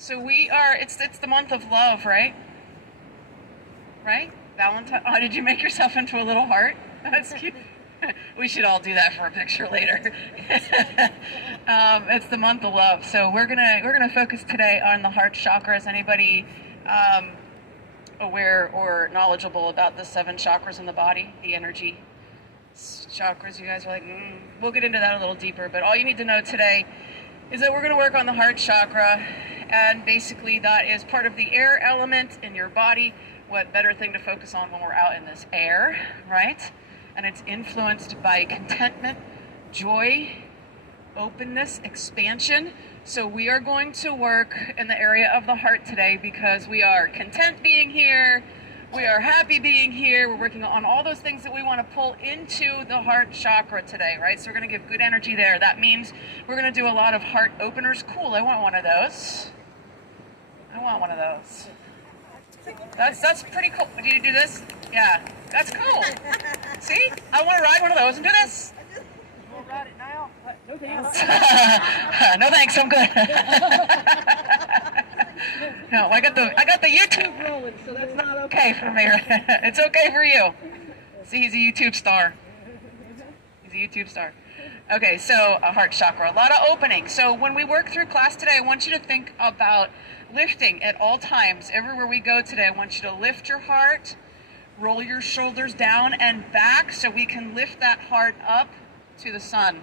So it's the month of love, right? Right? Valentine. Oh, did you make yourself into a little heart? That's cute. We should all do that for a picture later. It's the month of love. So we're gonna focus today on the heart chakra. Is anybody aware or knowledgeable about the 7 chakras in the body, the energy chakras? You guys are like, we'll get into that a little deeper. But all you need to know today is that we're going to work on the heart chakra, and basically that is part of the air element in your body. What better thing to focus on when we're out in this air, right? And it's influenced by contentment, joy, openness, expansion. So we are going to work in the area of the heart today because we are content being here, we are happy being here, we're working on all those things that we want to pull into the heart chakra today, right? So we're going to give good energy there. That means we're going to do a lot of heart openers. Cool, I want one of those. I want one of those. That's pretty cool. Did you do this? Yeah, that's cool. See? I want to ride one of those and do this. We'll ride it now. No thanks. No thanks, I'm good. No, I got the YouTube rolling, so that's not okay for me. It's okay for you. See, he's a YouTube star. He's a YouTube star. Okay, so a heart chakra, a lot of opening. So when we work through class today, I want you to think about lifting at all times. Everywhere we go today, I want you to lift your heart, roll your shoulders down and back so we can lift that heart up to the sun.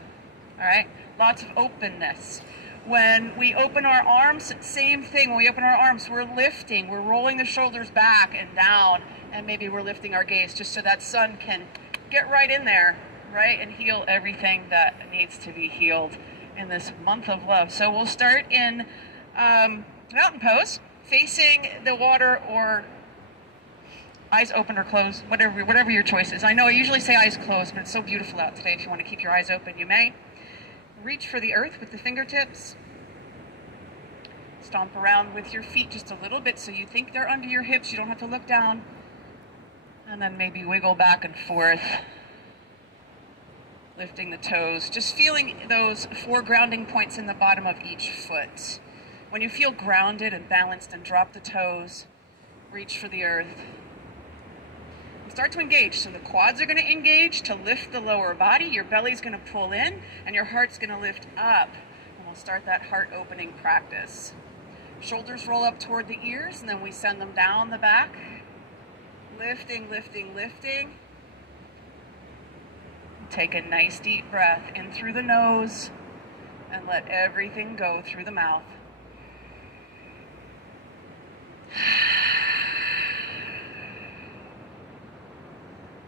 All right, lots of openness. When we open our arms, same thing. When we open our arms, we're lifting, we're rolling the shoulders back and down, and maybe we're lifting our gaze just so that sun can get right in there, right, and heal everything that needs to be healed in this month of love. So we'll start in mountain pose, facing the water, or eyes open or closed, whatever your choice is. I know I usually say eyes closed, but it's so beautiful out today. If you want to keep your eyes open, you may. Reach for the earth with the fingertips. Stomp around with your feet just a little bit so you think they're under your hips. You don't have to look down. And then maybe wiggle back and forth. Lifting the toes. Just feeling those 4 grounding points in the bottom of each foot. When you feel grounded and balanced, and drop the toes. Reach for the earth. Start to engage. So the quads are going to engage to lift the lower body. Your belly's going to pull in and your heart's going to lift up. And we'll start that heart opening practice. Shoulders roll up toward the ears and then we send them down the back. Lifting, lifting, lifting. Take a nice deep breath in through the nose and let everything go through the mouth.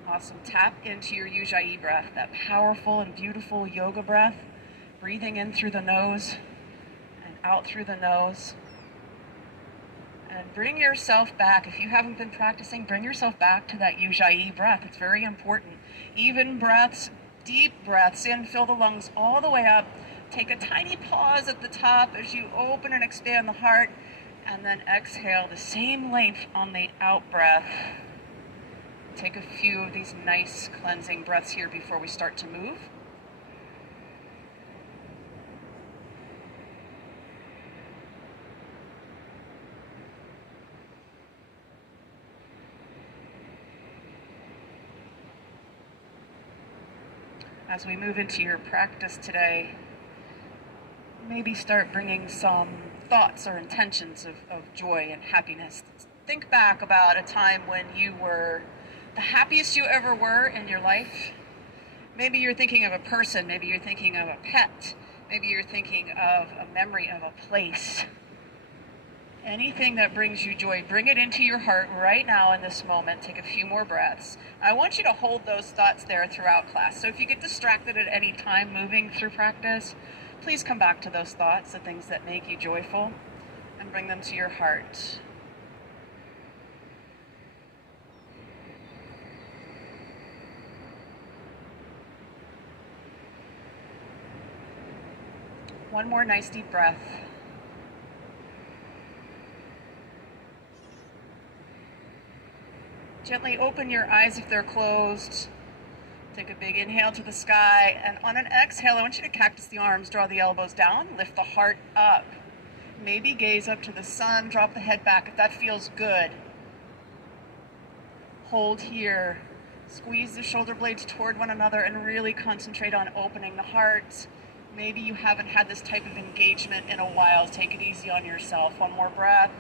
Awesome. Tap into your Ujjayi breath, that powerful and beautiful yoga breath. Breathing in through the nose and out through the nose. And bring yourself back. If you haven't been practicing, bring yourself back to that Ujjayi breath. It's very important. Even breaths, deep breaths in, fill the lungs all the way up. Take a tiny pause at the top as you open and expand the heart. And then exhale the same length on the out breath. Take a few of these nice cleansing breaths here before we start to move. As we move into your practice today, maybe start bringing some thoughts or intentions of joy and happiness. Think back about a time when you were the happiest you ever were in your life. Maybe you're thinking of a person, maybe you're thinking of a pet, maybe you're thinking of a memory of a place. Anything that brings you joy, bring it into your heart right now in this moment. Take a few more breaths. I want you to hold those thoughts there throughout class. So if you get distracted at any time moving through practice, please come back to those thoughts, the things that make you joyful, and bring them to your heart. One more nice deep breath. Gently open your eyes if they're closed. Take a big inhale to the sky, and on an exhale, I want you to cactus the arms, draw the elbows down, lift the heart up. Maybe gaze up to the sun, drop the head back if that feels good. Hold here. Squeeze the shoulder blades toward one another and really concentrate on opening the heart. Maybe you haven't had this type of engagement in a while. Take it easy on yourself. One more breath.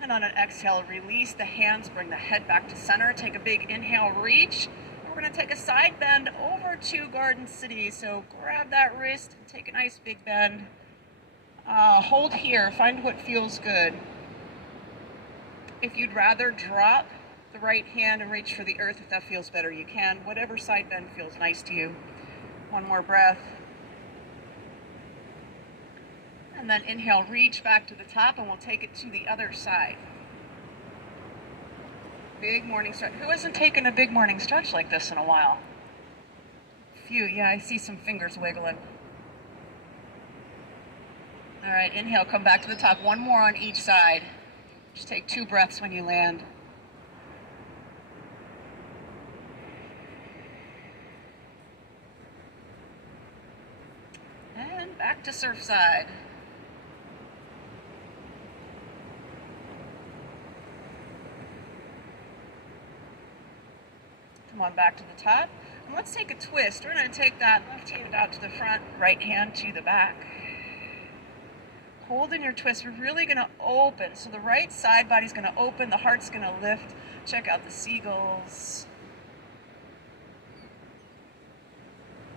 And on an exhale, release the hands, bring the head back to center. Take a big inhale, reach. We're going to take a side bend over to Garden City. So grab that wrist and take a nice big bend. Hold here. Find what feels good. If you'd rather drop the right hand and reach for the earth, if that feels better, you can. Whatever side bend feels nice to you. One more breath. And then inhale, reach back to the top, and we'll take it to the other side. Big morning stretch. Who hasn't taken a big morning stretch like this in a while? Phew, yeah, I see some fingers wiggling. All right, inhale, come back to the top. One more on each side. Just take 2 breaths when you land. And back to surf side. Come on back to the top. And let's take a twist. We're going to take that left hand out to the front, right hand to the back. Hold in your twist. We're really going to open. So the right side body's going to open, the heart's going to lift. Check out the seagulls.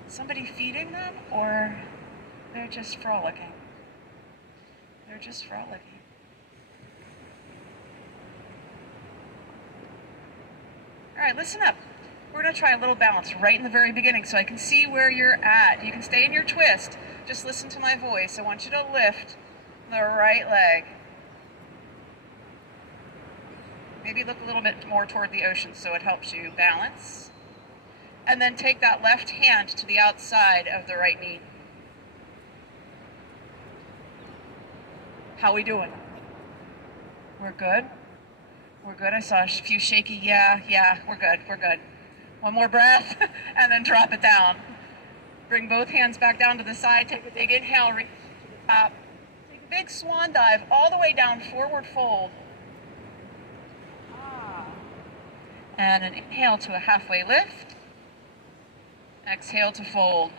Somebody feeding them, or they're just frolicking? They're just frolicking. All right, listen up. We're going to try a little balance right in the very beginning so I can see where you're at. You can stay in your twist. Just listen to my voice. I want you to lift the right leg. Maybe look a little bit more toward the ocean so it helps you balance. And then take that left hand to the outside of the right knee. How we doing? We're good? We're good. I saw a few shaky, yeah, we're good. One more breath, and then drop it down. Bring both hands back down to the side. Take a big inhale, reach up. Take a big swan dive all the way down, forward fold. And an inhale to a halfway lift. Exhale to fold.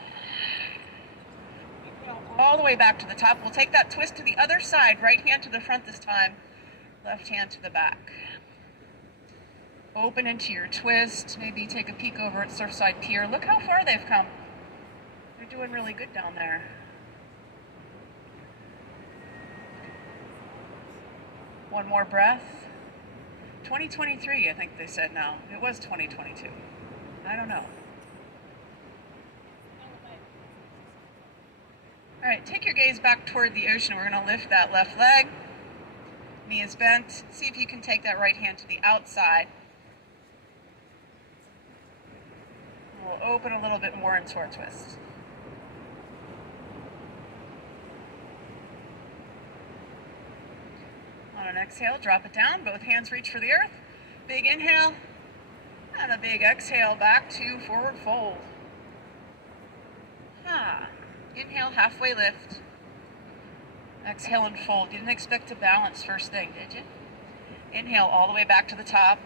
All the way back to the top. We'll take that twist to the other side. Right hand to the front this time. Left hand to the back. Open into your twist. Maybe take a peek over at Surfside Pier. Look how far they've come. They're doing really good down there. One more breath. 2023, I think they said now. It was 2022. I don't know. All right, take your gaze back toward the ocean. We're going to lift that left leg. Knee is bent. See if you can take that right hand to the outside. We'll open a little bit more into our twist. On an exhale, drop it down. Both hands reach for the earth. Big inhale. And a big exhale back to forward fold. Inhale, halfway lift. Exhale and fold. You didn't expect to balance first thing, did you? Inhale all the way back to the top.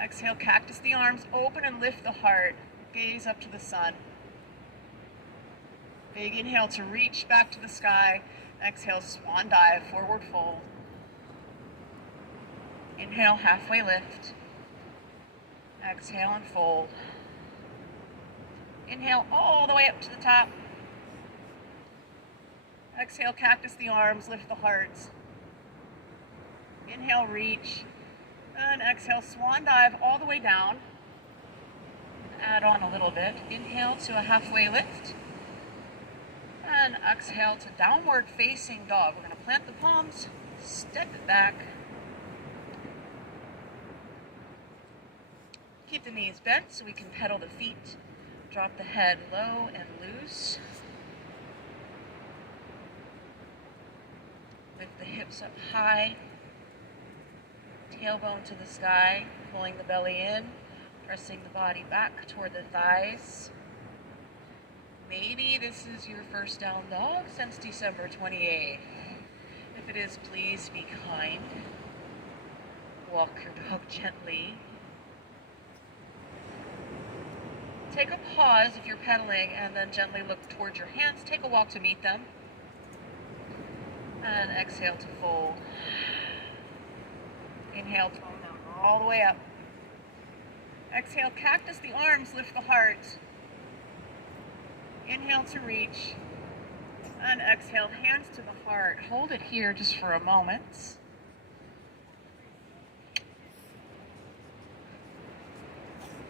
Exhale, cactus the arms, open and lift the heart. Gaze up to the sun. Big inhale to reach back to the sky. Exhale, swan dive, forward fold. Inhale, halfway lift. Exhale and fold. Inhale all the way up to the top. Exhale, cactus the arms, lift the hearts. Inhale, reach. And exhale, swan dive all the way down. Add on a little bit. Inhale to a halfway lift. And exhale to downward facing dog. We're going to plant the palms, step it back. Keep the knees bent so we can pedal the feet. Drop the head low and loose. Lift the hips up high. Tailbone to the sky, pulling the belly in, pressing the body back toward the thighs. maybe this is your first down dog since December 28th. If it is, please be kind. Walk your dog gently. Take a pause if you're pedaling and then gently look towards your hands. Take a walk to meet them. And exhale to fold. Inhale, tone down all the way up. Exhale, cactus the arms, lift the heart. Inhale to reach. And exhale, hands to the heart. Hold it here just for a moment.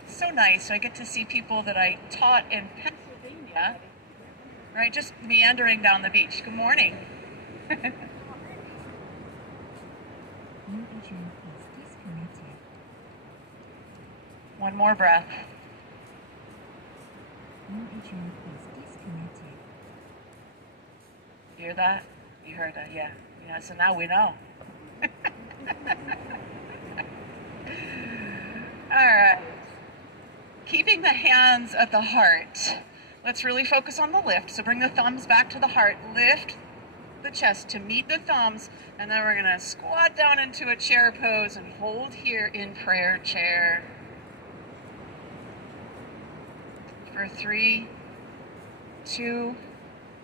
So nice. I get to see people that I taught in Pennsylvania, right? Just meandering down the beach. Good morning. One more breath. You hear that? You heard that, yeah. Yeah, so now we know. All right. Keeping the hands at the heart. Let's really focus on the lift. So bring the thumbs back to the heart. Lift the chest to meet the thumbs. And then we're going to squat down into a chair pose and hold here in prayer chair. For 3, 2,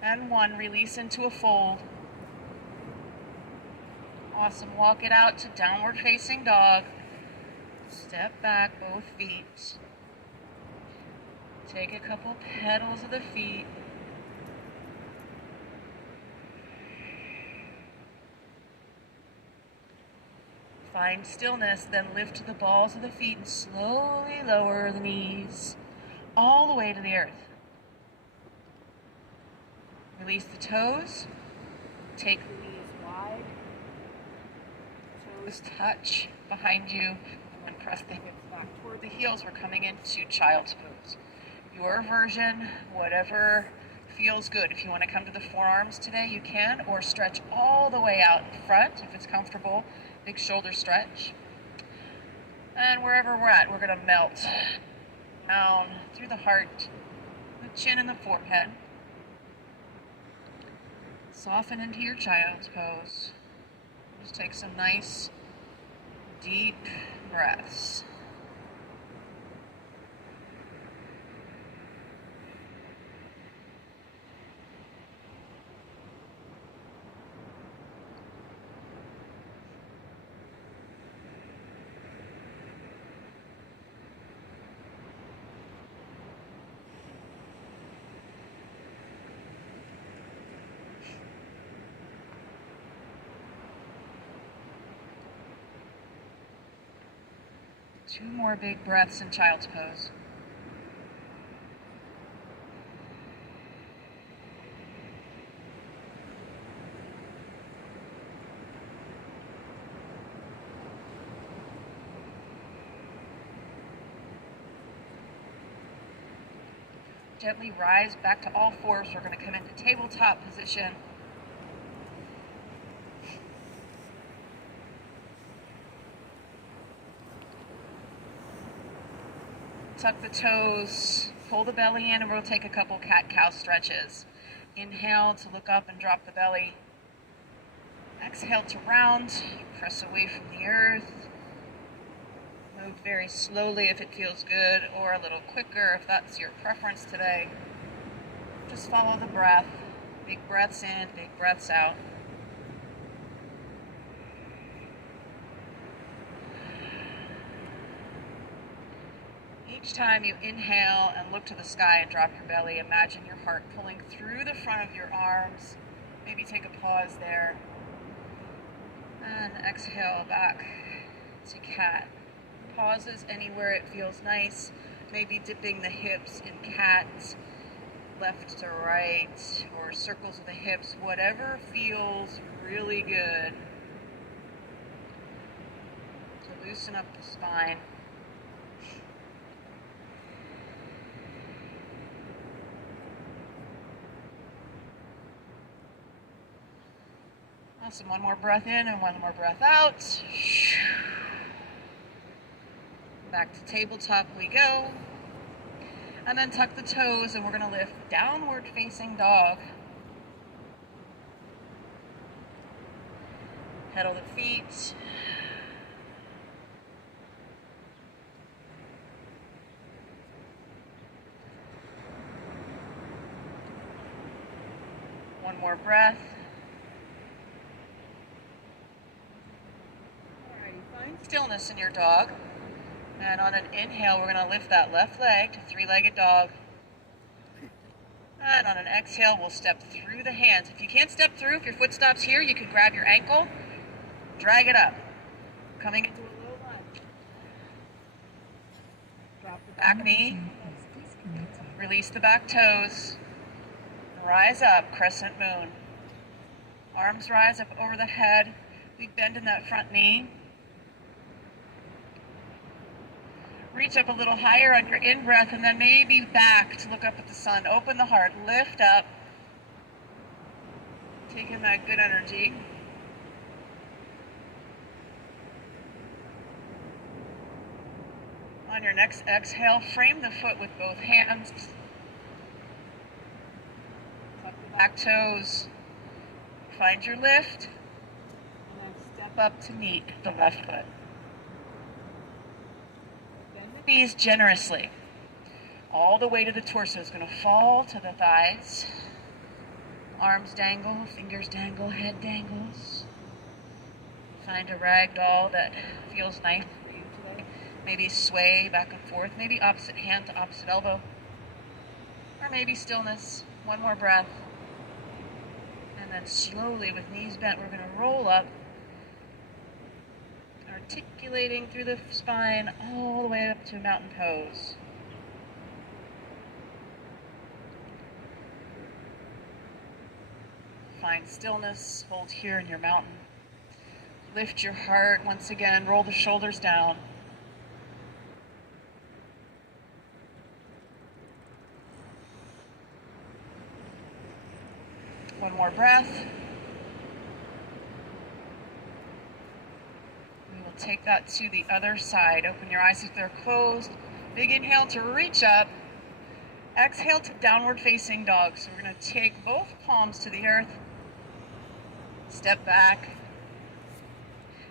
and 1. Release into a fold. Awesome. Walk it out to downward facing dog. Step back, both feet. Take a couple petals of the feet. Find stillness, then lift the balls of the feet and slowly lower the knees all the way to the earth. Release the toes. Take the knees wide. Toes touch behind you and press the hips back toward the heels. We're coming into child's pose. Your version, whatever feels good. If you want to come to the forearms today, you can, or stretch all the way out in front if it's comfortable. Big shoulder stretch. And wherever we're at, we're going to melt down through the heart, the chin and the forehead. Soften into your child's pose. Just take some nice, deep breaths. Two more big breaths in child's pose. Gently rise back to all fours. We're going to come into tabletop position. Tuck the toes, pull the belly in, and we'll take a couple cat-cow stretches. Inhale to look up and drop the belly. Exhale to round, press away from the earth. Move very slowly if it feels good, or a little quicker if that's your preference today. Just follow the breath. Big breaths in, big breaths out. Each time you inhale and look to the sky and drop your belly, imagine your heart pulling through the front of your arms. Maybe take a pause there. And exhale back to cat. Pauses anywhere it feels nice. Maybe dipping the hips in cat, left to right, or circles of the hips, whatever feels really good to loosen up the spine. Awesome. One more breath in and one more breath out. Back to tabletop we go. And then tuck the toes, and we're going to lift downward facing dog. Pedal the feet. One more breath. Alrighty, find stillness in your dog. And on an inhale, we're going to lift that left leg to three-legged dog. And on an exhale, we'll step through the hands. If you can't step through, if your foot stops here, you can grab your ankle, drag it up. Coming into a low lunge. Drop the back knee. Release the back toes. Rise up, crescent moon. Arms rise up over the head. Big bend in that front knee. Reach up a little higher on your in-breath, and then maybe back to look up at the sun. Open the heart, lift up. Take in that good energy. On your next exhale, frame the foot with both hands. Tuck the back toes. Find your lift. And then step up to meet the left foot. Knees generously. All the weight of the torso is going to fall to the thighs. Arms dangle, fingers dangle, head dangles. Find a rag doll that feels nice for you today. Maybe sway back and forth. Maybe opposite hand to opposite elbow. Or maybe stillness. One more breath. And then slowly, with knees bent, we're going to roll up. Articulating through the spine all the way up to mountain pose. Find stillness, hold here in your mountain. Lift your heart once again, roll the shoulders down. One more breath. Take that to the other side. Open your eyes if they're closed. Big inhale to reach up. Exhale to downward facing dog. So we're going to take both palms to the earth. Step back.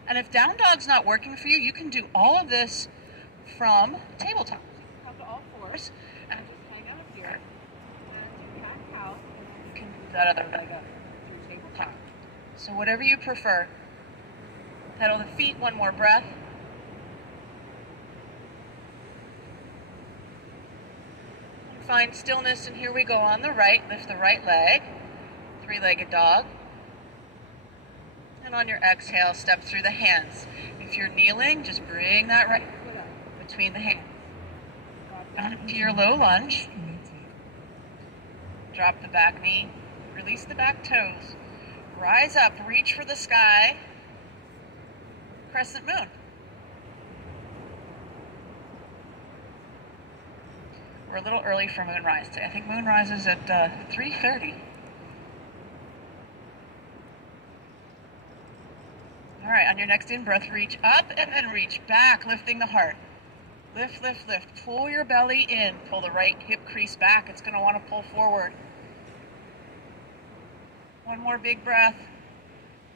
And if down dog's not working for you, you can do all of this from tabletop. Come to all fours and just hang out here. And do cat-cow. And you can move that other leg up to tabletop. So whatever you prefer. Pedal the feet, one more breath. Find stillness, and here we go on the right. Lift the right leg, three-legged dog. And on your exhale, step through the hands. If you're kneeling, just bring that right foot up between the hands. Down into your low lunge. Drop the back knee, release the back toes. Rise up, reach for the sky. Crescent moon. We're a little early for moonrise today. I think moonrise is at 3:30. All right, on your next in-breath, reach up and then reach back, lifting the heart. Lift, lift, lift. Pull your belly in. Pull the right hip crease back. It's going to want to pull forward. One more big breath.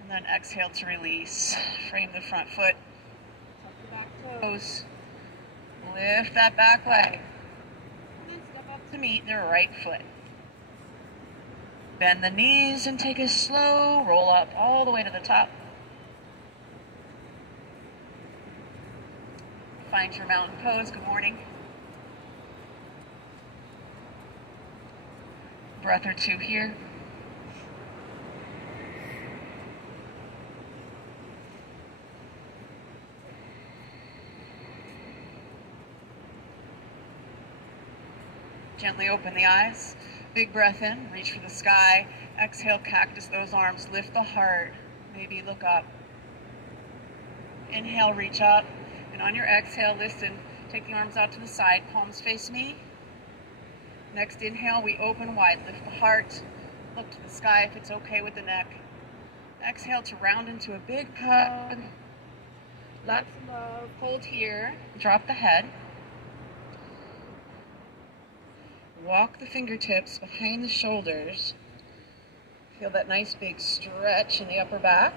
And then exhale to release. Frame the front foot. Tuck the back toes. Lift that back leg. And then step up to meet the right foot. Bend the knees and take a slow roll up all the way to the top. Find your mountain pose. Good morning. Breath or two here. Gently open the eyes. Big breath in, reach for the sky. Exhale, cactus those arms. Lift the heart. Maybe look up. Inhale, reach up. And on your exhale, listen. Take the arms out to the side. Palms face me. Next inhale, we open wide. Lift the heart. Look to the sky if it's okay with the neck. Exhale to round into a big hug. Lots of love. Hold here. Drop the head. Walk the fingertips behind the shoulders. Feel that nice big stretch in the upper back.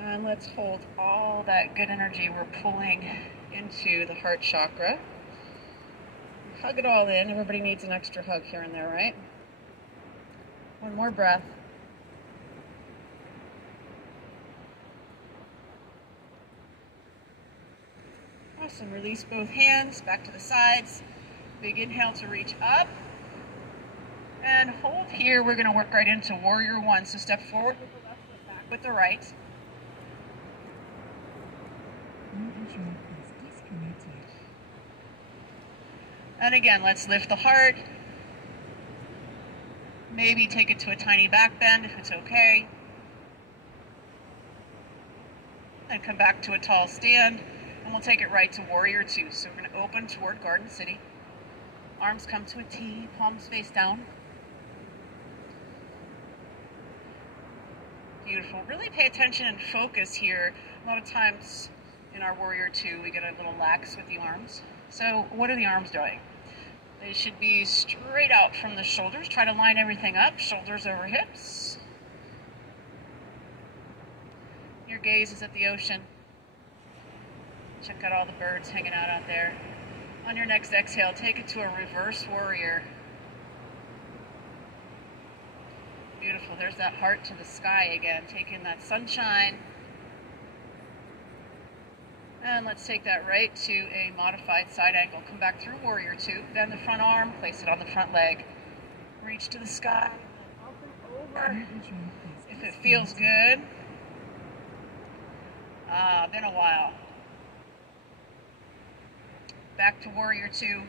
And let's hold all that good energy we're pulling into the heart chakra. Hug it all in. Everybody needs an extra hug here and there, right? One more breath. Awesome. Release both hands back to the sides. Big inhale to reach up. And hold here. We're going to work right into warrior one. So step forward with the left foot, back with the right. And again, let's lift the heart. Maybe take it to a tiny back bend if it's okay. And come back to a tall stand. And we'll take it right to warrior two. So we're going to open toward Garden City. Arms come to a T, palms face down. Beautiful. Really pay attention and focus here. A lot of times in our warrior two, we get a little lax with the arms. So what are the arms doing? They should be straight out from the shoulders. Try to line everything up. Shoulders over hips. Your gaze is at the ocean. Check out all the birds hanging out there. On your next exhale, take it to a reverse warrior. Beautiful. There's that heart to the sky again. Take in that sunshine. And let's take that right to a modified side angle. Come back through warrior two. Bend the front arm. Place it on the front leg. Reach to the sky. Up and over. If it feels good. Been a while. Back to warrior two.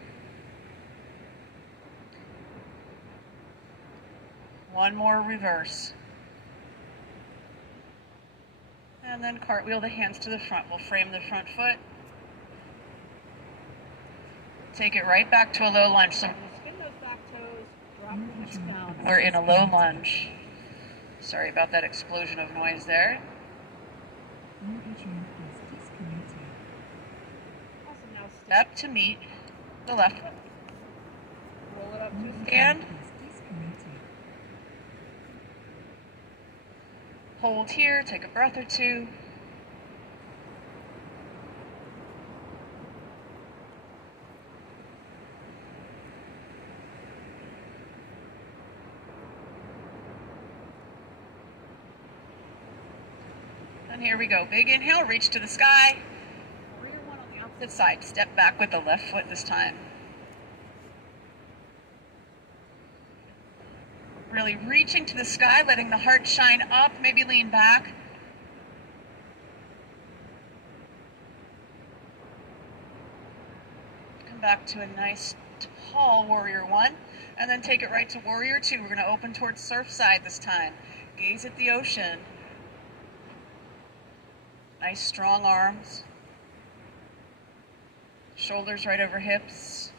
One more reverse. And then cartwheel the hands to the front. We'll frame the front foot. Take it right back to a low lunge. So spin those back toes, drop the hips down. We're in a low lunge. Sorry about that explosion of noise there. Awesome. Now step to meet the left foot. Roll it up to a stand. Hold here, take a breath or two. And here we go. Big inhale, reach to the sky. Warrior one on the opposite side. Step back with the left foot this time. Really reaching to the sky, letting the heart shine up, maybe lean back. Come back to a nice tall warrior one, and then take it right to warrior two. We're going to open towards surf side this time. Gaze at the ocean. Nice strong arms. Shoulders right over hips.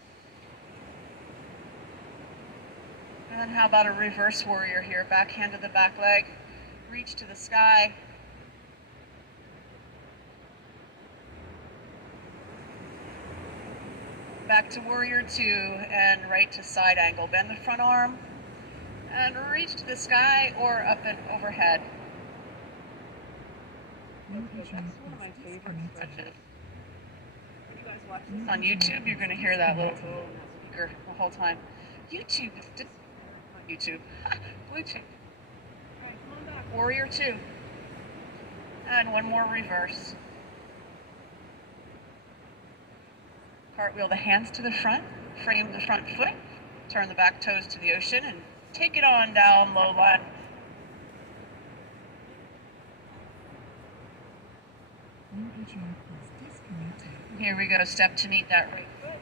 And then how about a reverse warrior here? Back hand to the back leg. Reach to the sky. Back to warrior two and right to side angle. Bend the front arm and reach to the sky or up and overhead. That's one of my favorite stretches. If you guys watch this on YouTube, you're going to hear that little speaker the whole time. YouTube. YouTube. Bluetooth. Alright, come on back. Warrior two. And one more reverse. Cartwheel the hands to the front. Frame the front foot. Turn the back toes to the ocean and take it on down low line. Here we go. Step to meet that right foot.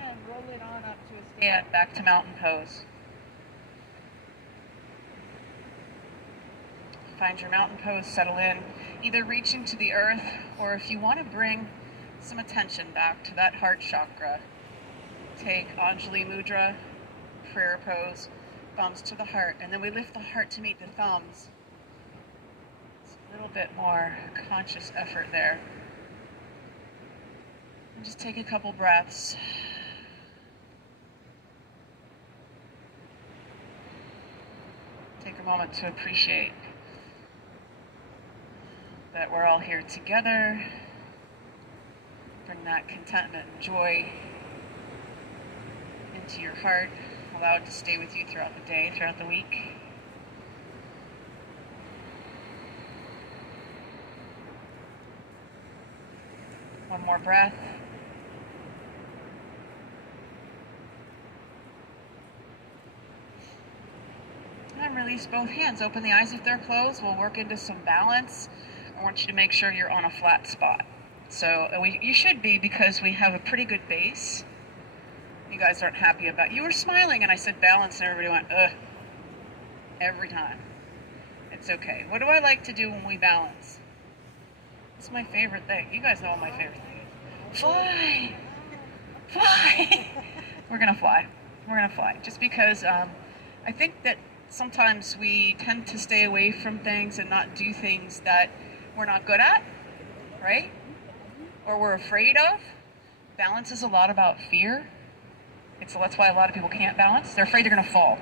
And roll it on up to a stand, back to mountain pose. Find your mountain pose, settle in, either reaching to the earth, or if you want to bring some attention back to that heart chakra, take Anjali Mudra, prayer pose, thumbs to the heart, and then we lift the heart to meet the thumbs. It's a little bit more conscious effort there. Just take a couple breaths. Take a moment to appreciate that we're all here together. Bring that contentment and joy into your heart. Allow it to stay with you throughout the day, throughout the week. One more breath. And release both hands. Open the eyes if they're closed. We'll work into some balance. I want you to make sure you're on a flat spot. So you should be, because we have a pretty good base. You guys aren't happy about. You were smiling and I said balance and everybody went, ugh. Every time. It's okay. What do I like to do when we balance? It's my favorite thing. You guys know what my favorite thing is. Fly! Fly! We're gonna fly. We're gonna fly. Just because I think that sometimes we tend to stay away from things and not do things that we're not good at, right? Or we're afraid of. Balance is a lot about fear. That's why a lot of people can't balance. They're afraid they're going to fall.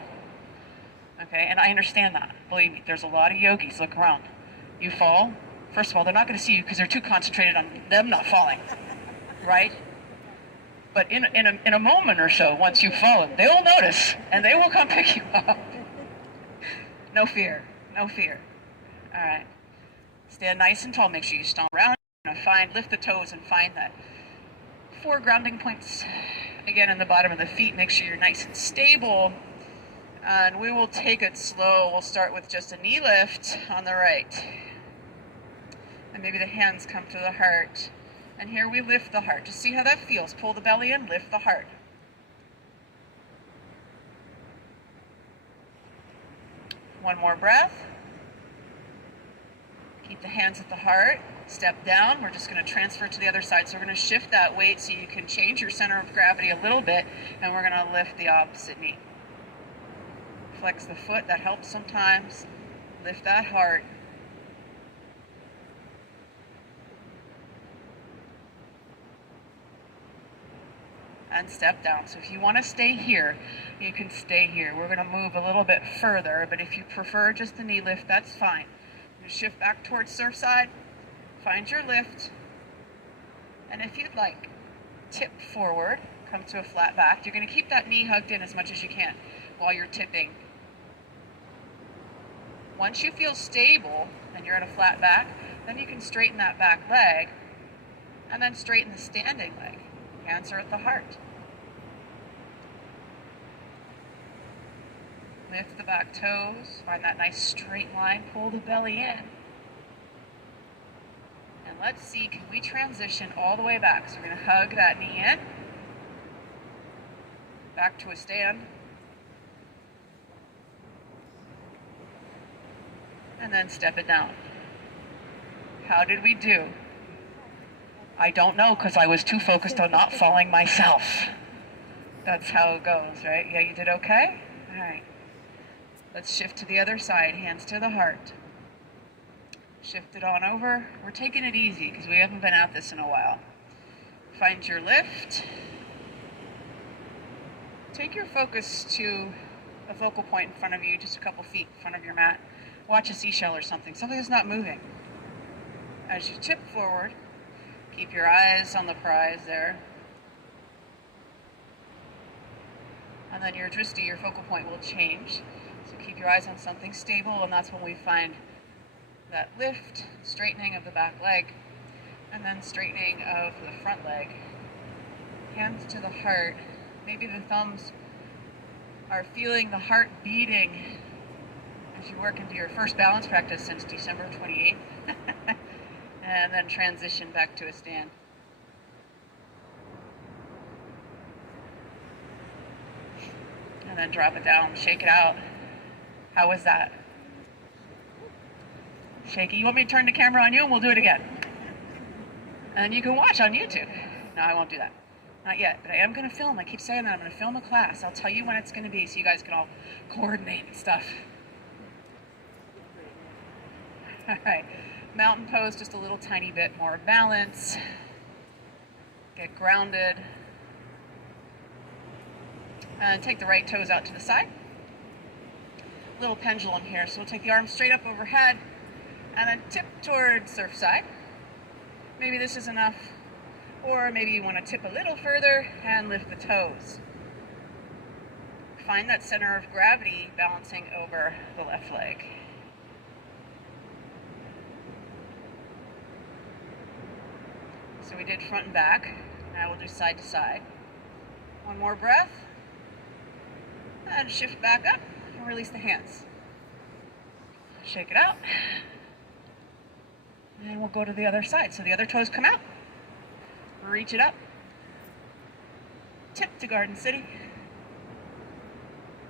Okay, and I understand that. Believe me, there's a lot of yogis. Look around. You fall, first of all, they're not going to see you because they're too concentrated on them not falling, right? But in a moment or so, once you've fallen, they will notice and they will come pick you up. No fear. No fear. All right. Stand nice and tall. Make sure you stomp around. Lift the toes and find that 4 grounding points. Again, in the bottom of the feet. Make sure you're nice and stable. And we will take it slow. We'll start with just a knee lift on the right. And maybe the hands come to the heart. And here we lift the heart. Just see how that feels. Pull the belly in, lift the heart. One more breath. Keep the hands at the heart. Step down. We're just going to transfer to the other side. So we're going to shift that weight so you can change your center of gravity a little bit. And we're going to lift the opposite knee. Flex the foot. That helps sometimes. Lift that heart. And step down. So if you want to stay here, you can stay here. We're going to move a little bit further, but if you prefer just the knee lift, that's fine. You shift back towards surf side, find your lift, and if you'd like, tip forward, come to a flat back. You're going to keep that knee hugged in as much as you can while you're tipping. Once you feel stable and you're in a flat back, then you can straighten that back leg and then straighten the standing leg. Hands are at the heart. Lift the back toes. Find that nice straight line. Pull the belly in. And let's see, can we transition all the way back? So we're going to hug that knee in. Back to a stand. And then step it down. How did we do? I don't know, because I was too focused on not falling myself. That's how it goes, right? Yeah, you did okay? All right. Let's shift to the other side. Hands to the heart. Shift it on over. We're taking it easy because we haven't been at this in a while. Find your lift. Take your focus to a focal point in front of you, just a couple feet in front of your mat. Watch a seashell or something that's not moving. As you tip forward, keep your eyes on the prize there. And then your drishti, your focal point, will change. So keep your eyes on something stable, and that's when we find that lift, straightening of the back leg, and then straightening of the front leg. Hands to the heart. Maybe the thumbs are feeling the heart beating as you work into your first balance practice since December 28th. And then transition back to a stand. And then drop it down, shake it out. How was that? Shaky. You want me to turn the camera on you and we'll do it again? And you can watch on YouTube. No, I won't do that. Not yet, but I am going to film. I keep saying that I'm going to film a class. I'll tell you when it's going to be so you guys can all coordinate and stuff. All right. Mountain pose, just a little tiny bit more balance. Get grounded. And take the right toes out to the side. Little pendulum here. So we'll take the arms straight up overhead and then tip towards surf side. Maybe this is enough. Or maybe you want to tip a little further and lift the toes. Find that center of gravity balancing over the left leg. So we did front and back. Now we'll do side to side. One more breath. And shift back up and release the hands. Shake it out. And we'll go to the other side. So the other toes come out. Reach it up. Tip to Garden City.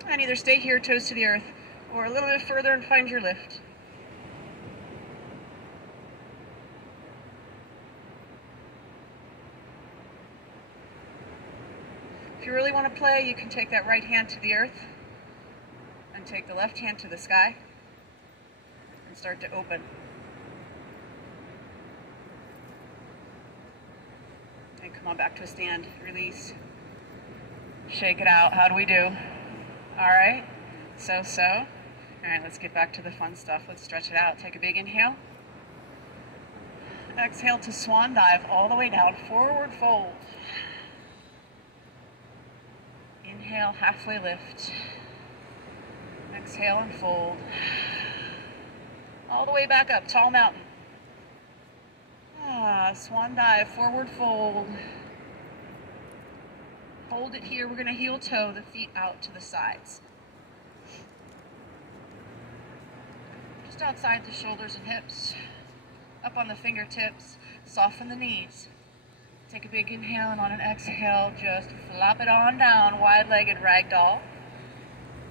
And either stay here, toes to the earth, or a little bit further and find your lift. If you really want to play, you can take that right hand to the earth and take the left hand to the sky and start to open. And come on back to a stand. Release. Shake it out. How do we do? All right. So. All right, let's get back to the fun stuff. Let's stretch it out. Take a big inhale. Exhale to swan dive all the way down. Forward fold. Inhale, halfway lift. Exhale and fold. All the way back up, tall mountain. Swan dive, forward fold. Hold it here. We're going to heel toe the feet out to the sides. Just outside the shoulders and hips. Up on the fingertips. Soften the knees. Take a big inhale, and on an exhale, just flop it on down, wide-legged ragdoll.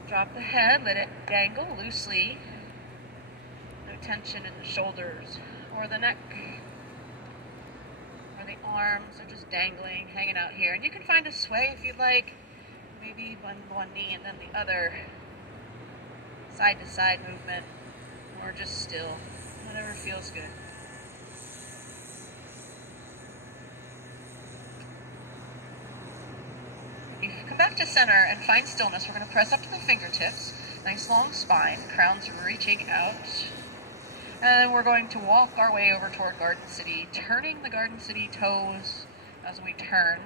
Drop the head, let it dangle loosely. No tension in the shoulders or the neck. Or the arms are just dangling, hanging out here. And you can find a sway if you'd like. Maybe one knee and then the other. Side-to-side movement. Or just still. Whatever feels good. If you come back to center and find stillness, we're going to press up to the fingertips. Nice long spine, crown's reaching out. And we're going to walk our way over toward Garden City, turning the Garden City toes as we turn.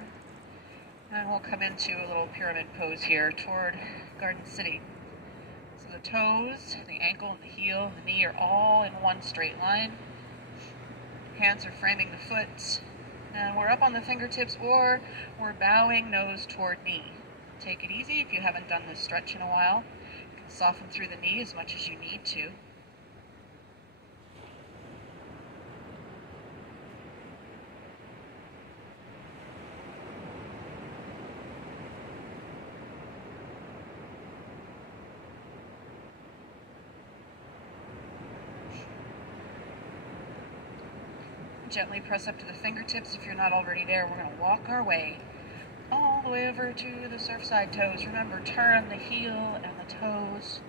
And we'll come into a little pyramid pose here toward Garden City. So the toes, the ankle, and the heel, the knee are all in one straight line. Hands are framing the foot. And we're up on the fingertips, or we're bowing nose toward knee. Take it easy if you haven't done this stretch in a while. You can soften through the knee as much as you need to. Gently press up to the fingertips if you're not already there. We're going to walk our way all the way over to the surfside toes. Remember, turn the heel and the toes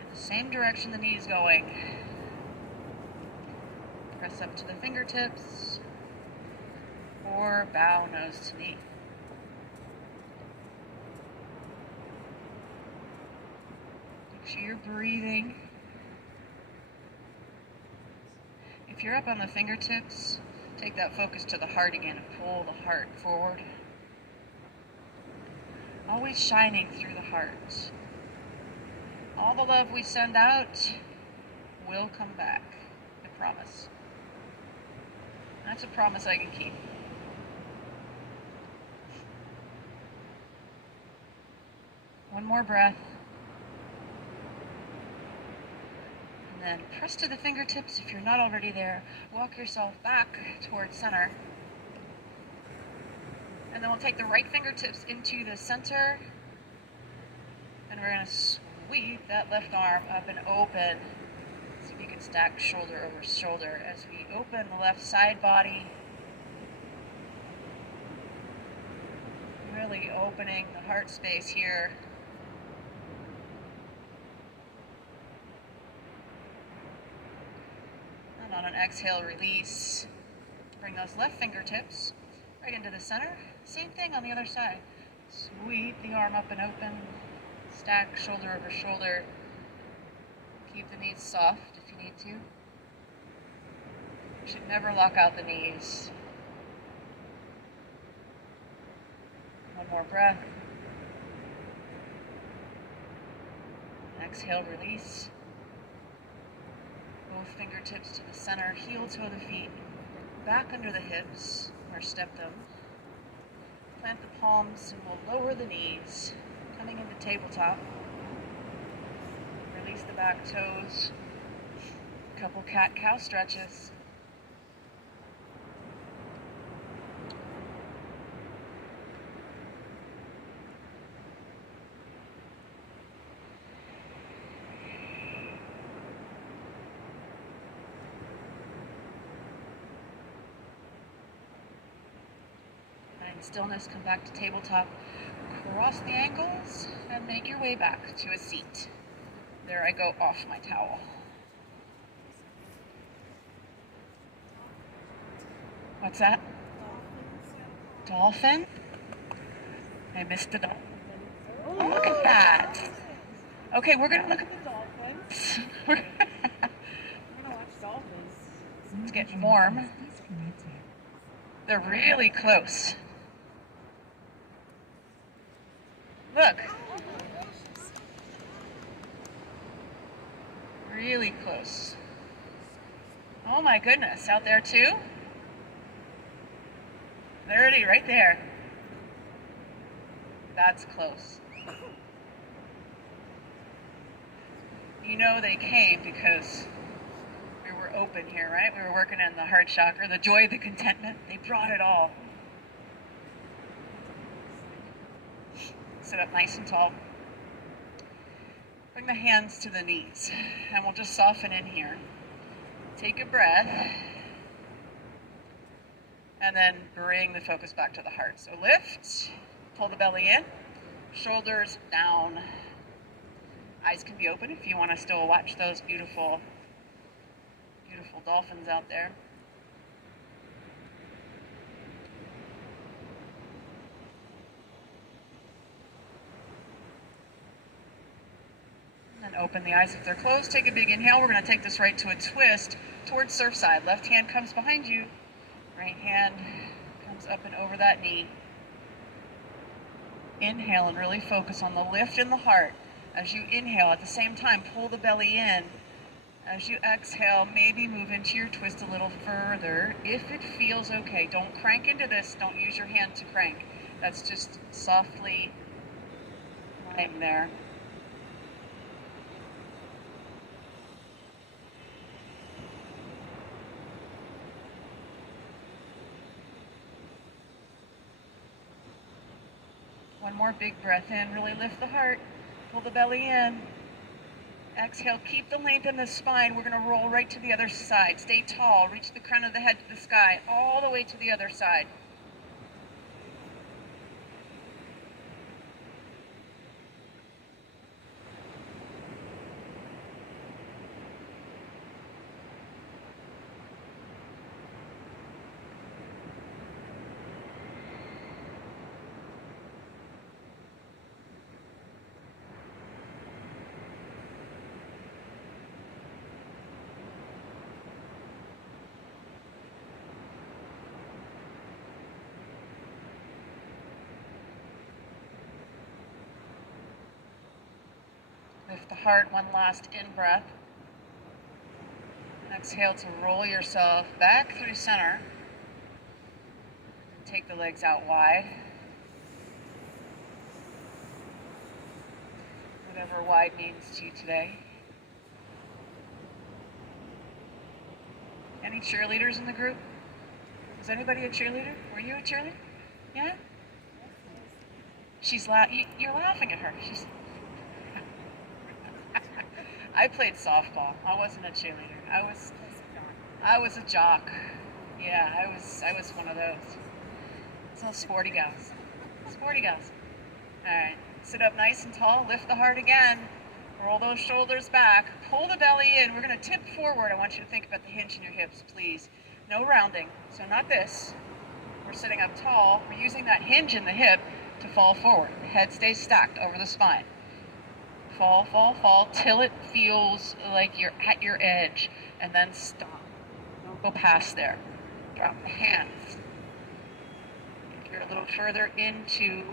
in the same direction the knee's going. Press up to the fingertips or bow nose to knee. Make sure you're breathing. If you're up on the fingertips, take that focus to the heart again and pull the heart forward. Always shining through the heart. All the love we send out will come back. I promise. That's a promise I can keep. One more breath. And then press to the fingertips if you're not already there. Walk yourself back towards center. And then we'll take the right fingertips into the center. And we're going to sweep that left arm up and open. See if you can stack shoulder over shoulder as we open the left side body. Really opening the heart space here. On an exhale, release. Bring those left fingertips right into the center. Same thing on the other side. Sweep the arm up and open. Stack shoulder over shoulder. Keep the knees soft if you need to. You should never lock out the knees. One more breath. Exhale, release. Both fingertips to the center, heel toe the feet, back under the hips, or step them. Plant the palms and we'll lower the knees, coming into tabletop. Release the back toes. A couple cat-cow stretches. Stillness, come back to tabletop, cross the ankles, and make your way back to a seat. There I go off my towel. What's that? Dolphin? I missed the dolphin. Oh, look at that. Okay, we're going to look at the dolphins. We're going to watch dolphins. It's getting warm. They're really close. Look. Really close. Oh my goodness, out there too? There it is, right there. That's close. You know they came because we were open here, right? We were working in the heart chakra, the joy, the contentment. They brought it all. Sit up nice and tall. Bring the hands to the knees, and we'll just soften in here. Take a breath, and then bring the focus back to the heart. So lift, pull the belly in, shoulders down. Eyes can be open if you want to still watch those beautiful, beautiful dolphins out there. And open the eyes if they're closed. Take a big inhale. We're going to take this right to a twist towards surf side. Left hand comes behind you. Right hand comes up and over that knee. Inhale and really focus on the lift in the heart. As you inhale, at the same time, pull the belly in. As you exhale, maybe move into your twist a little further. If it feels okay, don't crank into this. Don't use your hand to crank. That's just softly lying there. One more big breath in, really lift the heart, pull the belly in. Exhale, keep the length in the spine. We're going to roll right to the other side. Stay tall, reach the crown of the head to the sky, all the way to the other side. Lift the heart, one last in-breath. Exhale to roll yourself back through center. Take the legs out wide. Whatever wide means to you today. Any cheerleaders in the group? Is anybody a cheerleader? Were you a cheerleader? Yeah? You're laughing at her. I played softball. I wasn't a cheerleader. I was a jock. Yeah, I was one of those. So sporty gals. Sporty gals. Alright. Sit up nice and tall. Lift the heart again. Roll those shoulders back. Pull the belly in. We're going to tip forward. I want you to think about the hinge in your hips, please. No rounding. So not this. we're sitting up tall, we're using that hinge in the hip to fall forward. The head stays stacked over the spine. Fall, fall, fall, till it feels like you're at your edge, and then stop. Don't go past there. Drop the hands. If you're a little further into your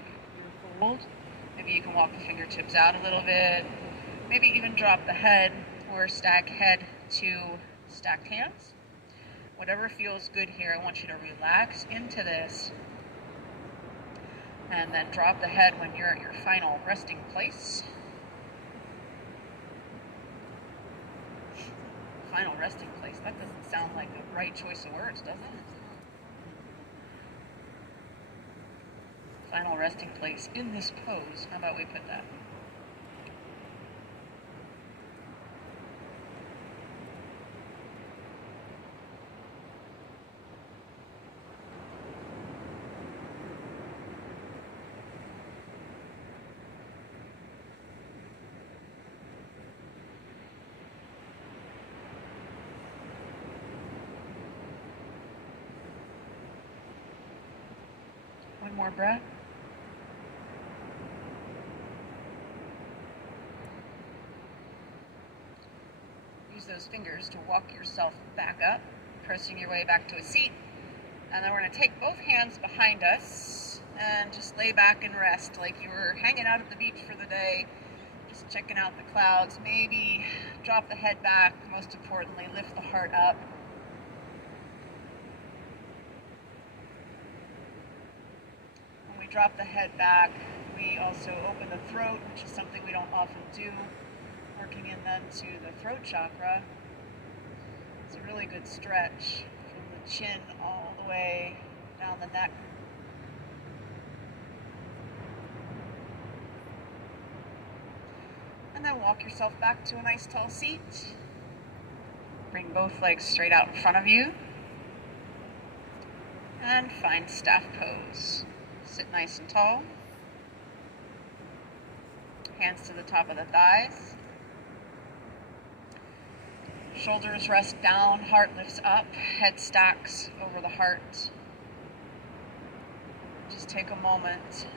fold, maybe you can walk the fingertips out a little bit. Maybe even drop the head, or stack head to stacked hands. Whatever feels good here, I want you to relax into this. And then drop the head when you're at your final resting place. Final resting place. That doesn't sound like the right choice of words, does it? Final resting place in this pose. How about we put that? One more breath. Use those fingers to walk yourself back up, pressing your way back to a seat. And then we're going to take both hands behind us and just lay back and rest like you were hanging out at the beach for the day, just checking out the clouds. Maybe drop the head back. Most importantly, lift the heart up. Drop the head back. We also open the throat, which is something we don't often do. Working in then to the throat chakra. It's a really good stretch from the chin all the way down the neck. And then walk yourself back to a nice tall seat. Bring both legs straight out in front of you. And find staff pose. Sit nice and tall. Hands to the top of the thighs. Shoulders rest down, heart lifts up, head stacks over the heart. Just take a moment.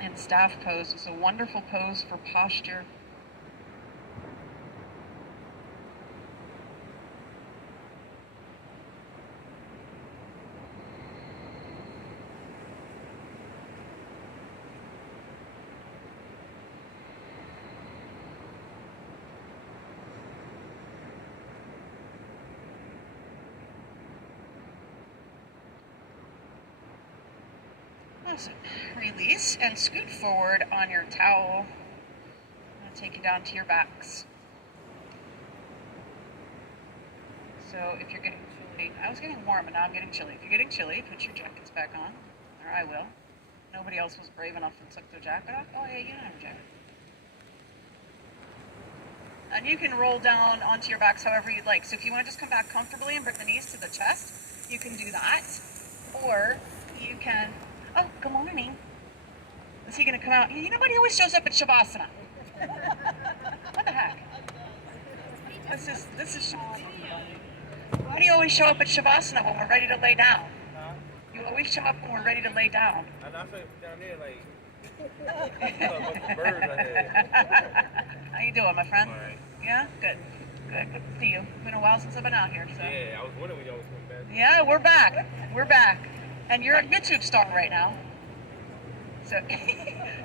And staff pose is a wonderful pose for posture. Awesome. Release and scoot forward on your towel. I'm going to take you down to your backs. So if you're getting chilly, I was getting warm and now I'm getting chilly. If you're getting chilly, put your jackets back on, or I will. Nobody else was brave enough and took their jacket off. Oh yeah, you don't have a jacket. And you can roll down onto your backs however you'd like. So if you want to just come back comfortably and bring the knees to the chest, you can do that. Or you can... Oh, good morning. Is he going to come out? You know, nobody always shows up at Shavasana. What the heck? This is Shavasana. Why do you always show up at Shavasana when we're ready to lay down? You always show up when we're ready to lay down. And I saw down there, like, birds right there. How you doing, my friend? All right. Yeah? Good. Good. Good to see you. It's been a while since I've been out here. So. Yeah, I was wondering when y'all was coming back. Yeah, we're back. We're back. And you're a YouTube star right now. So,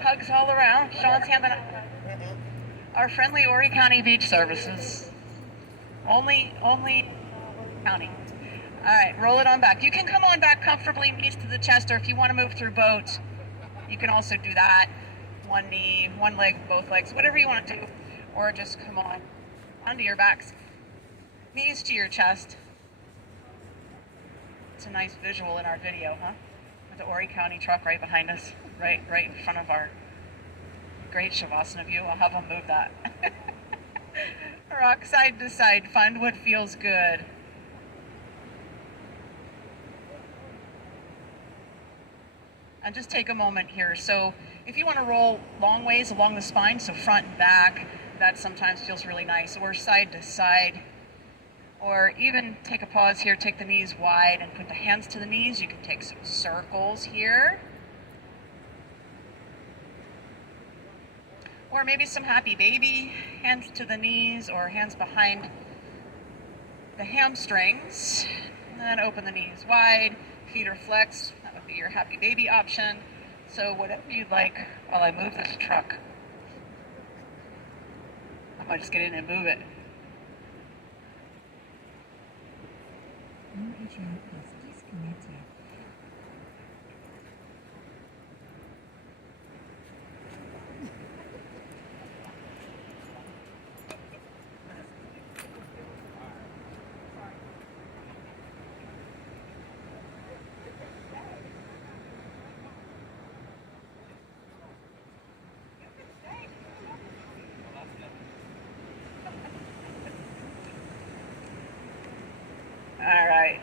hugs all around. Sean's handing out our friendly Horry County Beach Services. Only county. All right, roll it on back. You can come on back comfortably, knees to the chest, or if you want to move through boat, you can also do that. One knee, one leg, both legs, whatever you want to do. Or just come on onto your backs. Knees to your chest. It's a nice visual in our video, huh? With the Horry County truck right behind us, right in front of our great Shavasana view. I'll have them move that. Rock side to side, find what feels good. And just take a moment here. So if you want to roll long ways along the spine, so front and back, that sometimes feels really nice. Or side to side, Or even take a pause here, take the knees wide and put the hands to the knees. You can take some circles here. Or maybe some happy baby, hands to the knees or hands behind the hamstrings. And then open the knees wide, feet are flexed. That would be your happy baby option. So whatever you'd like while I move this truck. I might just get in and move it. All right.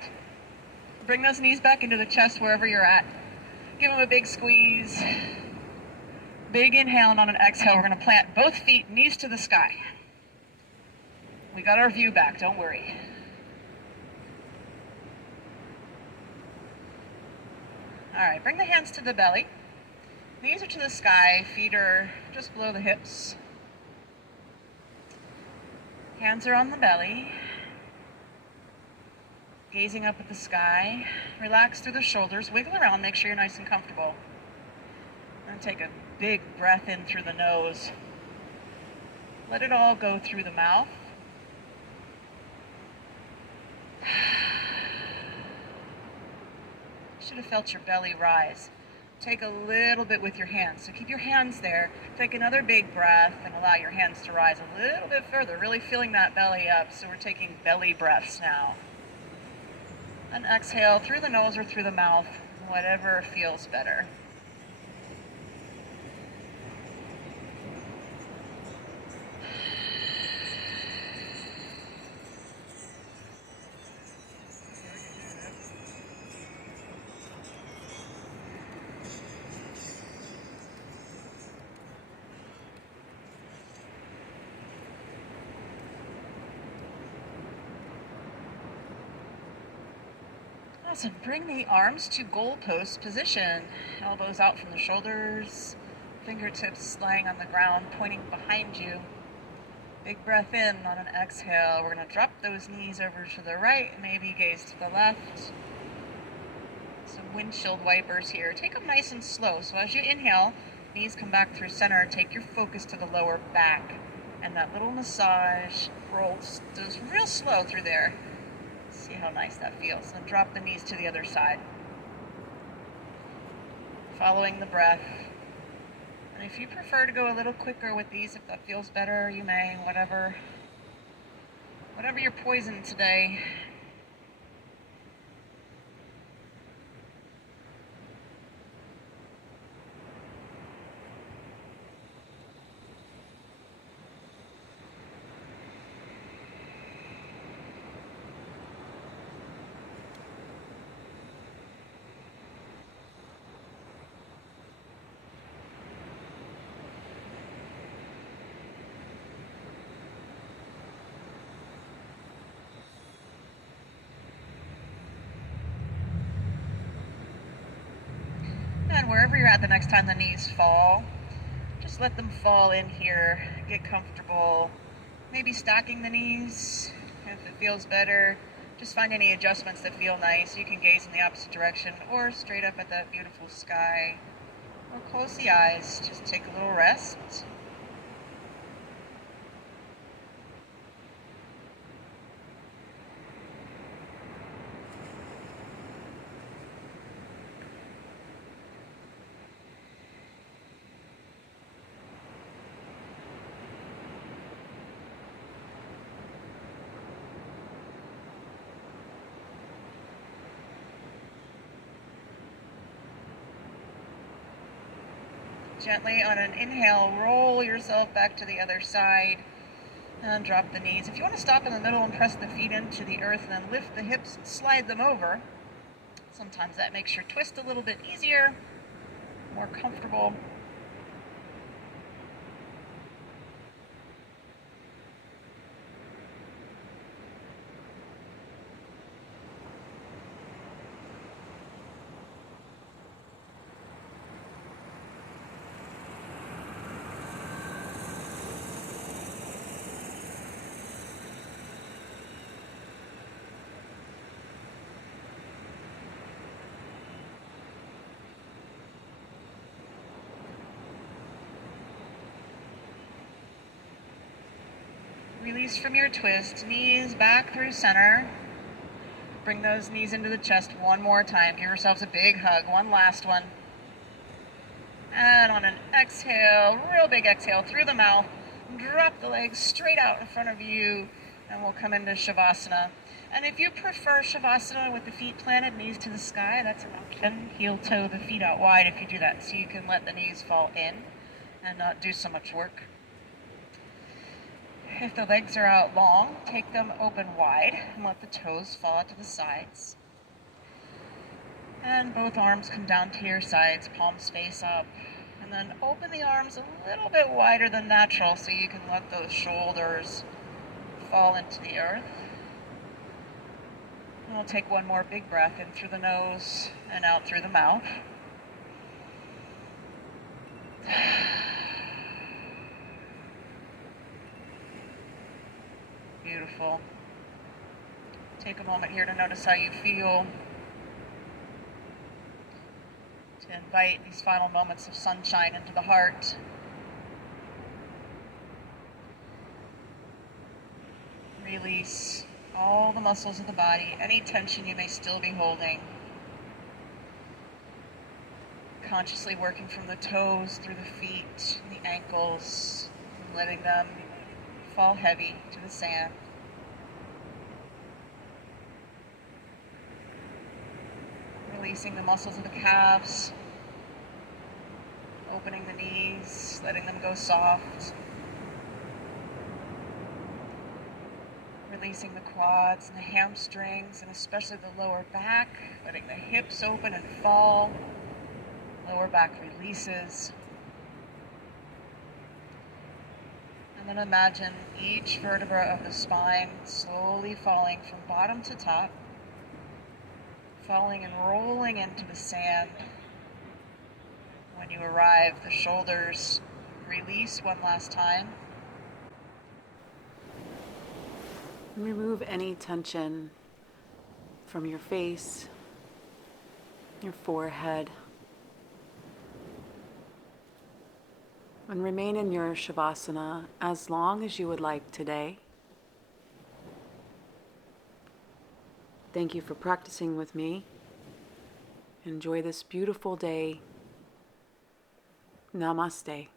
Bring those knees back into the chest wherever you're at. Give them a big squeeze. Big inhale, and on an exhale, we're going to plant both feet, knees to the sky. We got our view back, don't worry. All right, bring the hands to the belly. Knees are to the sky, feet are just below the hips. Hands are on the belly. Gazing up at the sky. Relax through the shoulders. Wiggle around. Make sure you're nice and comfortable. And take a big breath in through the nose. Let it all go through the mouth. Should have felt your belly rise. Take a little bit with your hands. So keep your hands there. Take another big breath and allow your hands to rise a little bit further. Really filling that belly up. So we're taking belly breaths now. And exhale through the nose or through the mouth, whatever feels better. Awesome. Bring the arms to goalpost position. Elbows out from the shoulders. Fingertips lying on the ground, pointing behind you. Big breath in on an exhale. We're going to drop those knees over to the right, maybe gaze to the left. Some windshield wipers here. Take them nice and slow. So as you inhale, knees come back through center. Take your focus to the lower back. And that little massage rolls goes real slow through there. See how nice that feels. And drop the knees to the other side. Following the breath. And if you prefer to go a little quicker with these, if that feels better, you may, whatever your poison today. And wherever you're at the next time the knees fall, just let them fall in here. Get comfortable. Maybe stacking the knees if it feels better. Just find any adjustments that feel nice. You can gaze in the opposite direction or straight up at that beautiful sky. Or close the eyes. Just take a little rest. Gently on an inhale, roll yourself back to the other side and drop the knees. If you want to stop in the middle and press the feet into the earth and then lift the hips and slide them over, sometimes that makes your twist a little bit easier, more comfortable. Release from your twist. Knees back through center. Bring those knees into the chest one more time. Give yourselves a big hug. One last one. And on an exhale, real big exhale through the mouth, drop the legs straight out in front of you, and we'll come into Shavasana. And if you prefer Shavasana with the feet planted, knees to the sky, that's an option. Heel toe the feet out wide if you do that, so you can let the knees fall in and not do so much work. If the legs are out long, take them open wide and let the toes fall to the sides. And both arms come down to your sides, palms face up. And then open the arms a little bit wider than natural so you can let those shoulders fall into the earth. And we'll take one more big breath in through the nose and out through the mouth. Beautiful. Take a moment here to notice how you feel. To invite these final moments of sunshine into the heart. Release all the muscles of the body, any tension you may still be holding. Consciously working from the toes through the feet, the ankles, letting them fall heavy to the sand. Releasing the muscles of the calves, opening the knees, letting them go soft. Releasing the quads and the hamstrings, and especially the lower back, letting the hips open and fall. Lower back releases. And then imagine each vertebra of the spine slowly falling from bottom to top, falling and rolling into the sand. When you arrive, the shoulders release one last time. Remove any tension from your face, your forehead, and remain in your Shavasana as long as you would like today. Thank you for practicing with me. Enjoy this beautiful day. Namaste.